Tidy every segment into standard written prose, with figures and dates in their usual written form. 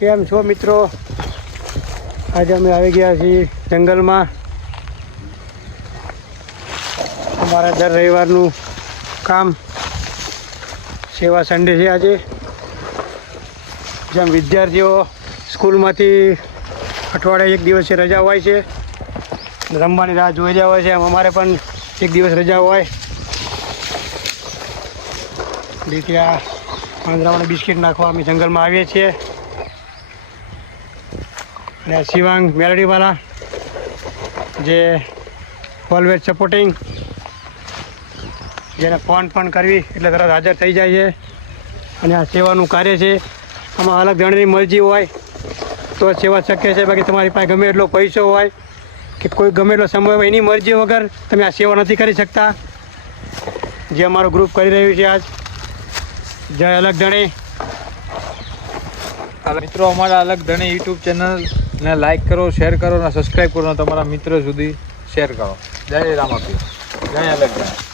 કેમ છો મિત્રો? આજે અમે આવી ગયા છીએ જંગલમાં. અમારા દર રવિવારનું કામ સેવા સન્ડે છે આજે. જેમ વિદ્યાર્થીઓ સ્કૂલમાંથી અઠવાડિયે એક દિવસે રજા હોય છે, રમવાની રાહ જોઈ રહ્યા હોય છે, એમ અમારે પણ એક દિવસ રજા હોય. ત્યાં પાંજરાઓને બિસ્કિટ નાખવા અમે જંગલમાં આવીએ છીએ. અને આ શિવાંગ મેલડીવાલા જે ઓલવેઝ સપોર્ટિંગ, જેને ફોન પણ કરવી એટલે તરત હાજર થઈ જાય છે. અને આ સેવાનું કાર્ય છે, આમાં અલગ જણની મરજી હોય તો સેવા શક્ય છે. બાકી તમારી પાસે ગમે એટલો પૈસો હોય કે કોઈ ગમે એટલો સમય હોય, એની મરજી વગર તમે આ સેવા નથી કરી શકતા, જે અમારું ગ્રુપ કરી રહ્યું છે આજ. જય અલગ ધણી મિત્રો, અમારા અલગ ધણી યુટ્યુબ ચેનલને લાઈક કરો, શેર કરો અને સબસ્ક્રાઈબ કરો અને તમારા મિત્રો સુધી શેર કરો. જય રામાપીર, જય અલગ ધણી.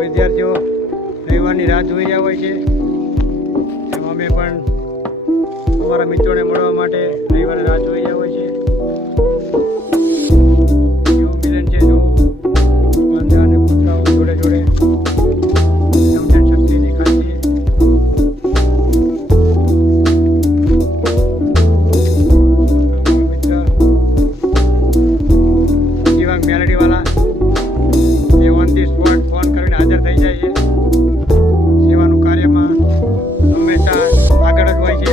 વિદ્યાર્થીઓ રવિવારની રાહ જોઈ રહ્યા હોય છે, એમ અમે પણ અમારા મિત્રોને મળવા માટે રવિવારે રાહ જોઈ રહ્યા હોય છે. એવું મિલન છે જો વાંદરા અને કૂતરાઓ જોડે જોડે સમજણ શક્તિ દેખાય છે. મિત્ર શિવાંગ મેલડીવાલા એ ઓન ધી સ્પોટ ફોન કરીને હાજર થઈ જાય છે. સેવાનું કાર્યમાં હંમેશા આગળ જ હોય છે.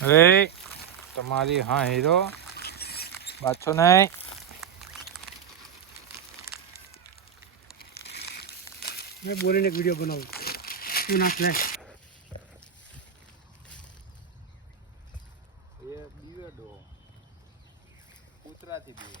હવે તમારી હા હીરો બાછો નહીં. મેં બોલીને એક વિડીયો બનાવું તું નાખ લે. એ દીવેડો કૂતરાથી દીવે.